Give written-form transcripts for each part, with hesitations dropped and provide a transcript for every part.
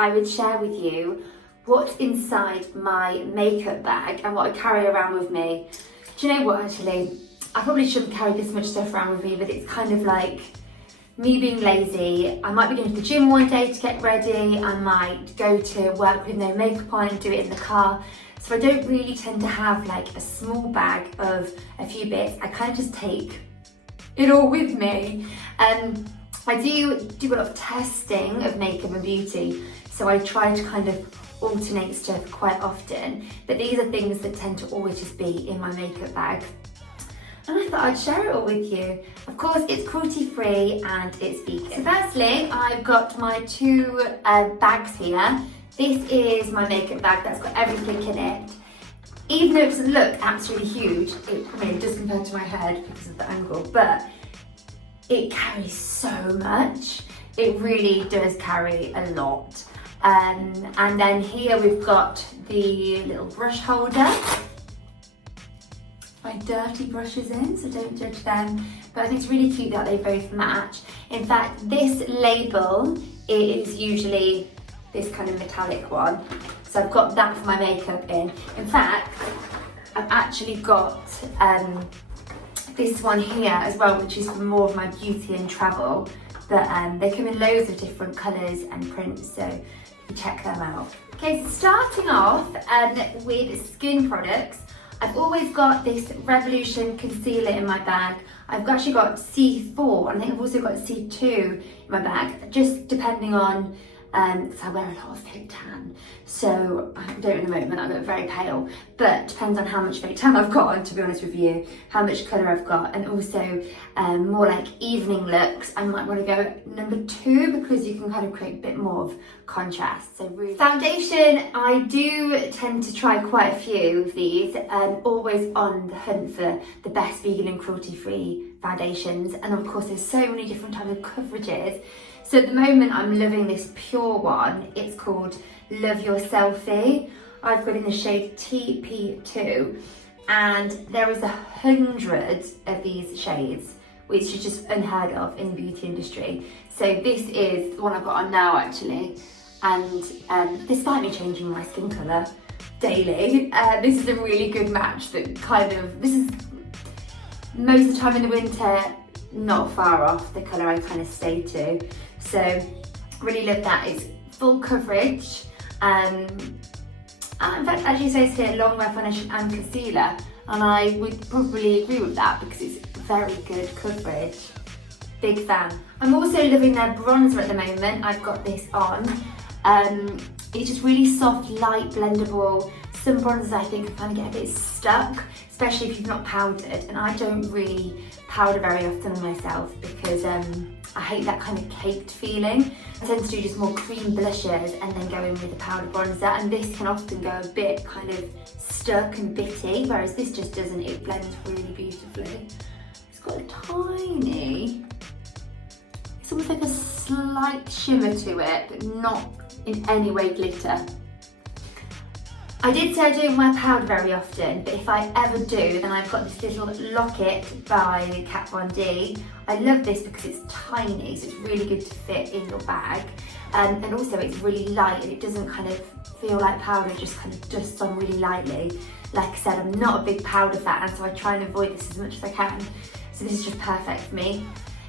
I would share with you what's inside my makeup bag and what I carry around with me. Do you know what, actually? I probably shouldn't carry this much stuff around with me, but it's kind of like me being lazy. I might be going to the gym one day to get ready. I might go to work with no makeup on and do it in the car. So I don't really tend to have like a small bag of a few bits. I kind of just take it all with me. I do a lot of testing of makeup and beauty, so I try to kind of alternate stuff quite often, but these are things that tend to always just be in my makeup bag. And I thought I'd share it all with you. Of course, it's cruelty free and it's vegan. So firstly, I've got my two bags here. This is my makeup bag that's got everything in it. Even though it doesn't look absolutely huge, it does compared to my head because of the angle, but it carries so much. It really does carry a lot. And then here we've got the little brush holder. My dirty brushes in, so don't judge them. But I think it's really cute that they both match. In fact, this label is usually this kind of metallic one. So I've got that for my makeup in. In fact, I've actually got this one here as well, which is for more of my beauty and travel. But they come in loads of different colours and prints, so you can check them out. Okay, so starting off with skin products, I've always got this Revolution concealer in my bag. I've actually got C4, and I think I've also got C2 in my bag, just depending on, because I wear a lot of fake tan. So I don't at the moment, I look very pale, but depends on how much fake tan I've got on, to be honest with you, how much colour I've got, and also more like evening looks, I might want to go number 2 because you can kind of create a bit more of contrast. So really. Foundation, I do tend to try quite a few of these, always on the hunt for the best vegan and cruelty-free foundations, and of course there's so many different types of coverages. So at the moment I'm loving this pure one. It's called Love Your Selfie. I've got in the shade TP2, and there is 100 of these shades, which is just unheard of in the beauty industry. So this is the one I've got on now actually, and despite me changing my skin colour daily, this is a really good match that this is most of the time in the winter, not far off the colour I kind of stay to. So really love that. It's full coverage. In fact, as you say, it's here, long wear foundation and concealer, and I would probably agree with that because it's very good coverage. Big fan. I'm also loving their bronzer at the moment. I've got this on. It's just really soft, light, blendable. Some bronzers I think kind of get a bit stuck, especially if you've not powdered, and I don't really powder very often on myself because I hate that kind of caked feeling. I tend to do just more cream blushes and then go in with a powder bronzer, and this can often go a bit kind of stuck and bitty, whereas this just doesn't. It blends really beautifully. It's got a tiny, it's almost like a slight shimmer to it, but not in any way glitter. I did say I don't wear powder very often, but if I ever do, then I've got this little locket by Kat Von D. I love this because it's tiny, so it's really good to fit in your bag. And also it's really light and it doesn't kind of feel like powder, it just kind of dusts on really lightly. Like I said, I'm not a big powder fan, so I try and avoid this as much as I can. So this is just perfect for me.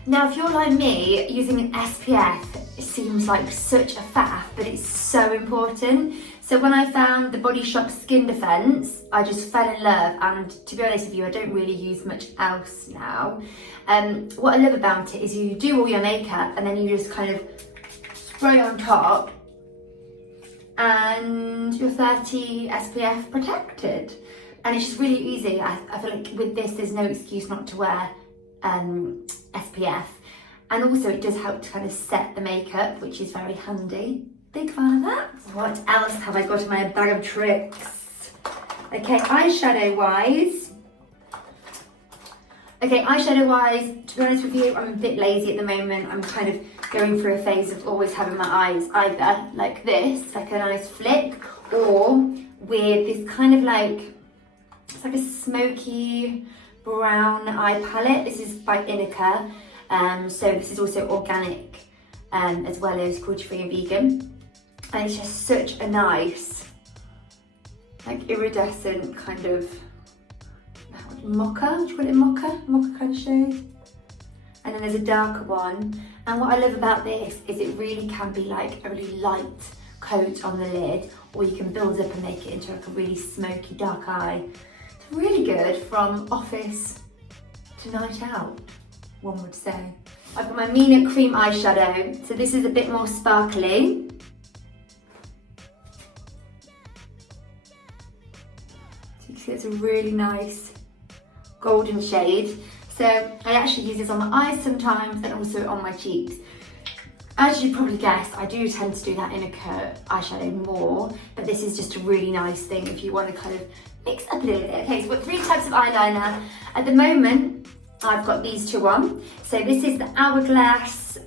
Now, if you're like me, using an SPF seems like such a faff, but it's so important. So when I found the Body Shop Skin Defense, I just fell in love, and to be honest with you, I don't really use much else now. What I love about it is you do all your makeup and then you just kind of spray on top and you're 30 SPF protected. And it's just really easy. I feel like with this, there's no excuse not to wear SPF. And also it does help to kind of set the makeup, which is very handy. Big fan of that. What else have I got in my bag of tricks? Okay, eyeshadow wise, to be honest with you, I'm a bit lazy at the moment. I'm kind of going through a phase of always having my eyes either like this, like a nice flick, or with this kind of like, it's like a smoky brown eye palette. This is by Inica. So this is also organic as well as cruelty-free and vegan. And it's just such a nice, like iridescent kind of mocha, would you call it mocha? Mocha kind of shade. And then there's a darker one. And what I love about this is it really can be like a really light coat on the lid, or you can build up and make it into like a really smoky dark eye. It's really good from office to night out, one would say. I've got my Mina cream eyeshadow. So this is a bit more sparkly. So you can see it's a really nice golden shade. So I actually use this on my eyes sometimes and also on my cheeks. As you probably guessed, I do tend to do that in a eyeshadow more, but this is just a really nice thing if you want to kind of mix up a little bit. Okay, so we've got 3 types of eyeliner. At the moment, I've got these 2 on. So this is the Hourglass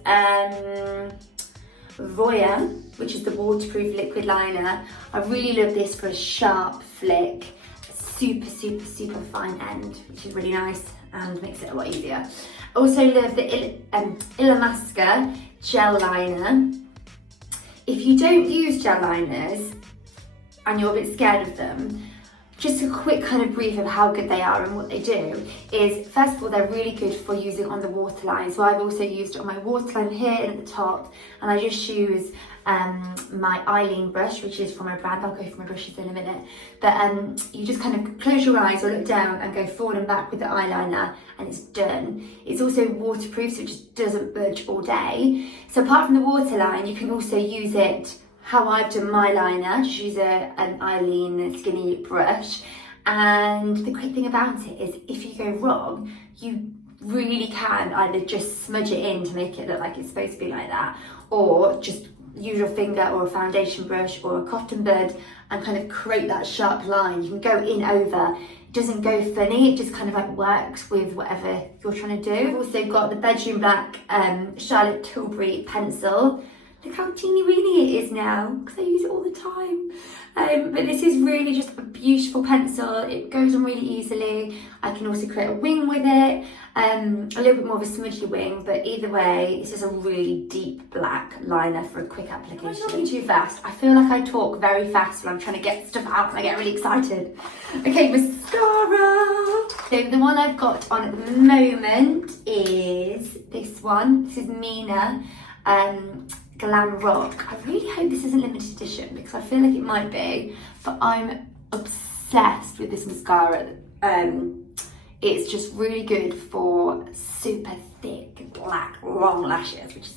Voya, which is the waterproof liquid liner. I really love this for a sharp flick. Super, super, super fine end, which is really nice and makes it a lot easier. Also love the Illamasqua gel liner. If you don't use gel liners and you're a bit scared of them, just a quick kind of brief of how good they are and what they do is, first of all, they're really good for using on the waterline. So I've also used it on my waterline here and at the top, and I just use my Eileen brush, which is from my brand. I'll go for my brushes in a minute. But you just kind of close your eyes or look down and go forward and back with the eyeliner, and it's done. It's also waterproof, so it just doesn't budge all day. So apart from the waterline, you can also use it how I've done my liner, just use an Eileen skinny brush. And the great thing about it is if you go wrong, you really can either just smudge it in to make it look like it's supposed to be like that, or just use your finger or a foundation brush or a cotton bud and kind of create that sharp line. You can go in over. It doesn't go funny, it just kind of like works with whatever you're trying to do. I've also got the Bedroom Black Charlotte Tilbury pencil. Look how teeny weeny it is now, because I use it all the time. But this is really just a beautiful pencil. It goes on really easily. I can also create a wing with it, a little bit more of a smudgy wing, but either way, this is a really deep black liner for a quick application. I'm talking too fast. I feel like I talk very fast when I'm trying to get stuff out and I get really excited. Okay, mascara. So the one I've got on at the moment is this one. This is Mina. Glam Rock. I really hope this isn't limited edition because I feel like it might be, but I'm obsessed with this mascara. It's just really good for super thick, black, long lashes, which is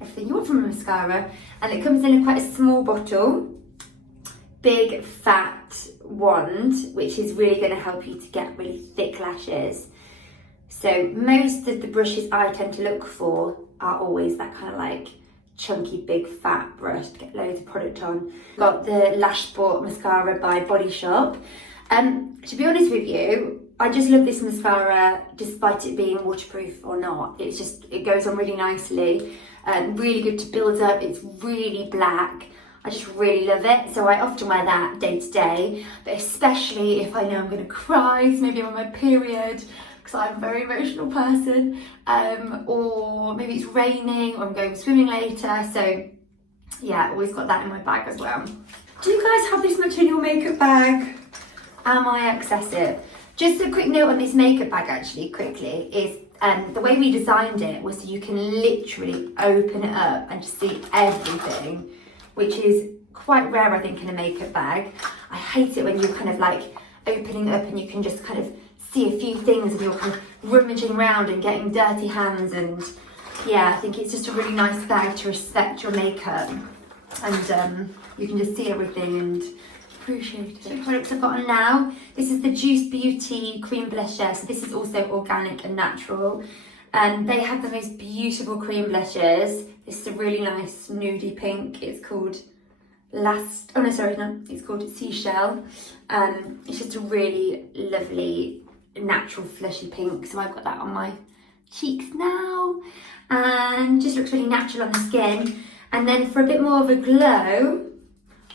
everything you want from a mascara. And it comes in quite a small bottle, big fat wand, which is really going to help you to get really thick lashes. So most of the brushes I tend to look for are always that kind of like chunky big fat brush to get loads of product on. Got the Lash Sport mascara by Body Shop. To be honest with you, I just love this mascara despite it being waterproof or not. It's just, it goes on really nicely. Really good to build up. It's really black. I just really love it. So I often wear that day to day, but especially if I know I'm going to cry, so maybe I'm on my period, because I'm a very emotional person, or maybe it's raining or I'm going swimming later. So yeah, always got that in my bag as well. Do you guys have this much in your makeup bag? Am I excessive? Just a quick note on this makeup bag actually, quickly, is the way we designed it was so you can literally open it up and just see everything, which is quite rare I think in a makeup bag. I hate it when you're kind of like opening it up and you can just kind of see a few things and you're kind of rummaging around and getting dirty hands, and yeah, I think it's just a really nice bag to respect your makeup, and you can just see everything and appreciate it. The products I've got on now, this is the Juice Beauty Cream Blusher, so this is also organic and natural, and they have the most beautiful cream blushes. This is a really nice nudie pink. It's called it's called Seashell. It's just a really lovely natural fleshy pink, so I've got that on my cheeks now, and just looks really natural on the skin. And then for a bit more of a glow,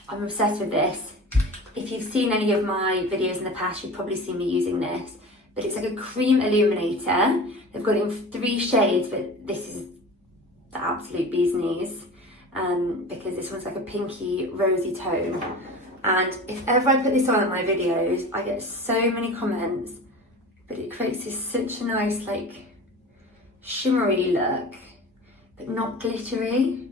I'm obsessed with this. If you've seen any of my videos in the past, you've probably seen me using this, but it's like a cream illuminator. They've got it in 3 shades, but this is the absolute bee's knees. because this one's like a pinky rosy tone. And if ever I put this on in my videos, I get so many comments, but it creates this such a nice like shimmery look, but not glittery.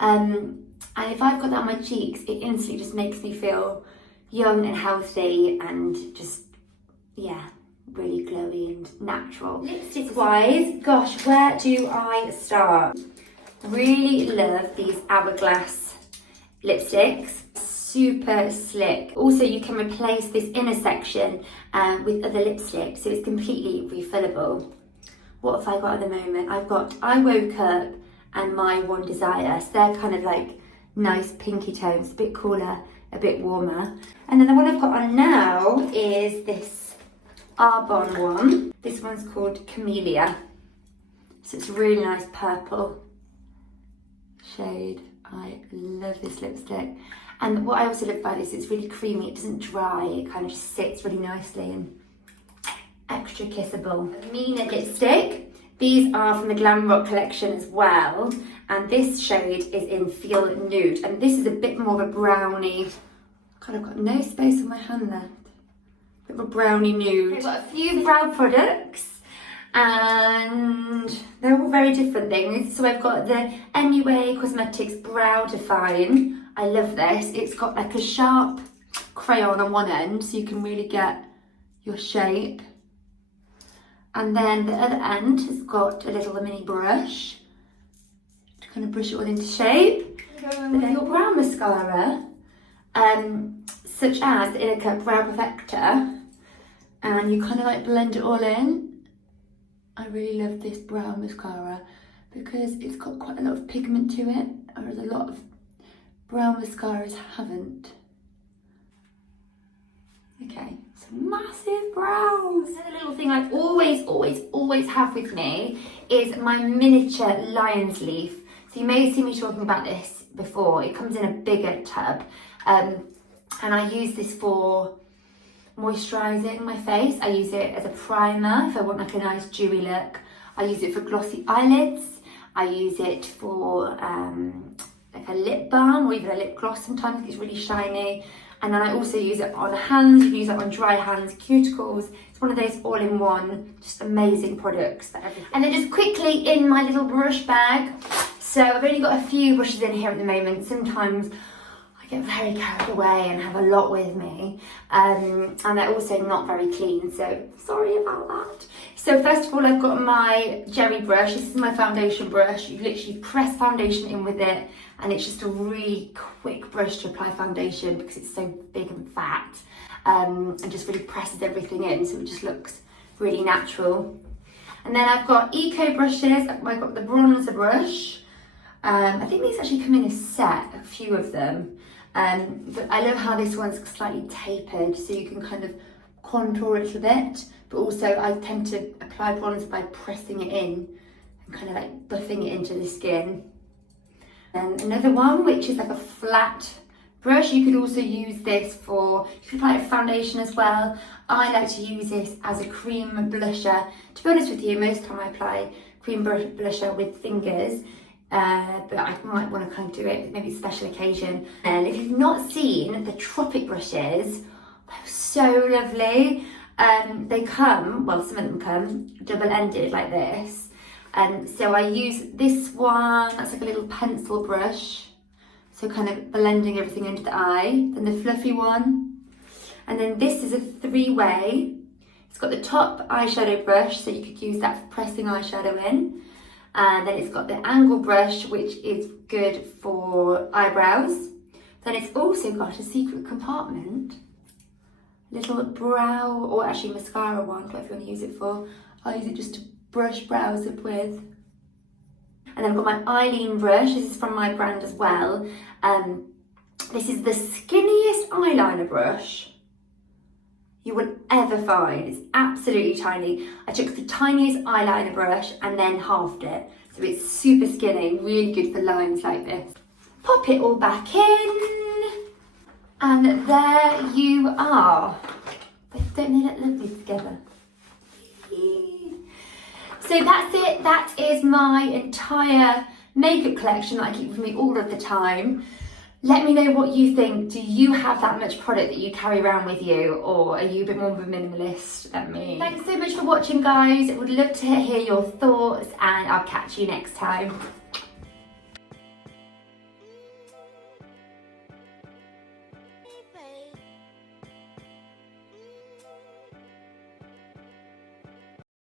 And if I've got that on my cheeks, it instantly just makes me feel young and healthy and just, yeah, really glowy and natural. Lipstick wise, gosh, where do I start? Really love these Hourglass lipsticks. Super slick. Also, you can replace this inner section with other lipsticks, so it's completely refillable. What have I got at the moment? I've got I Woke Up and My One Desire. So they're kind of like nice pinky tones, a bit cooler, a bit warmer. And then the one I've got on now is this Arbonne one. This one's called Camellia. So it's a really nice purple shade. I love this lipstick. And what I also love about this, it's really creamy, it doesn't dry, it kind of just sits really nicely and extra kissable. Mina lipstick. These are from the Glam Rock collection as well. And this shade is in Feel Nude. And this is a bit more of a brownie. God, I've got no space on my hand left. Bit of a brownie nude. I've got a few brow products. And they're all very different things. So I've got the MUA Cosmetics Brow Define. I love this. It's got like a sharp crayon on one end, so you can really get your shape. And then the other end has got a little mini brush to kind of brush it all into shape. But then your brow mascara, such as the Inner Cut Brow Perfector, and you kind of like blend it all in. I really love this brow mascara because it's got quite a lot of pigment to it, whereas a lot of brow mascaras haven't. Okay, some massive brows. Another little thing I always have with me is my miniature lion's leaf. So you may have seen me talking about this before. It comes in a bigger tub. And I use this for moisturising my face. I use it as a primer if I want like a nice dewy look. I use it for glossy eyelids. I use it for like a lip balm or even a lip gloss sometimes. It's really shiny. And then I also use it on hands. You can use it on dry hands, cuticles. It's one of those all-in-one, just amazing products for everything. And then just quickly in my little brush bag. So I've only got a few brushes in here at the moment. Sometimes I get very carried away and have a lot with me. And they're also not very clean, so sorry about that. So first of all, I've got my Jerry brush. This is my foundation brush. You literally press foundation in with it, and it's just a really quick brush to apply foundation because it's so big and fat, and just really presses everything in, so it just looks really natural. And then I've got eco brushes. I've got the bronzer brush. I think these actually come in a set, a few of them. But I love how this one's slightly tapered, so you can kind of contour it a bit, but also I tend to apply bronzer by pressing it in and kind of like buffing it into the skin. And another one, which is like a flat brush. You could also use this for, you could apply it for foundation as well. I like to use this as a cream blusher. To be honest with you, most of the time I apply cream blusher with fingers. But I might want to kind of do it maybe a special occasion. And if you've not seen the Tropic brushes, they're so lovely. They come, well, some of them come double-ended like this. So I use this one, that's like a little pencil brush. So kind of blending everything into the eye. Then the fluffy one. And then this is a three-way. It's got the top eyeshadow brush, so you could use that for pressing eyeshadow in. And then it's got the angle brush, which is good for eyebrows. Then it's also got a secret compartment, little brow, or actually mascara one, whatever you want to use it for. I'll use it just to brush brows up with. And then I've got my Eileen brush. This is from my brand as well. This is the skinniest eyeliner brush you will ever find. It's absolutely tiny. I took the tiniest eyeliner brush and then halved it. So it's super skinny, really good for lines like this. Pop it all back in. And there you are. Don't they look lovely together? So that's it. That is my entire makeup collection that I keep with me all of the time. Let me know what you think. Do you have that much product that you carry around with you, or are you a bit more of a minimalist than me? Thanks so much for watching, guys. I would love to hear your thoughts, and I'll catch you next time.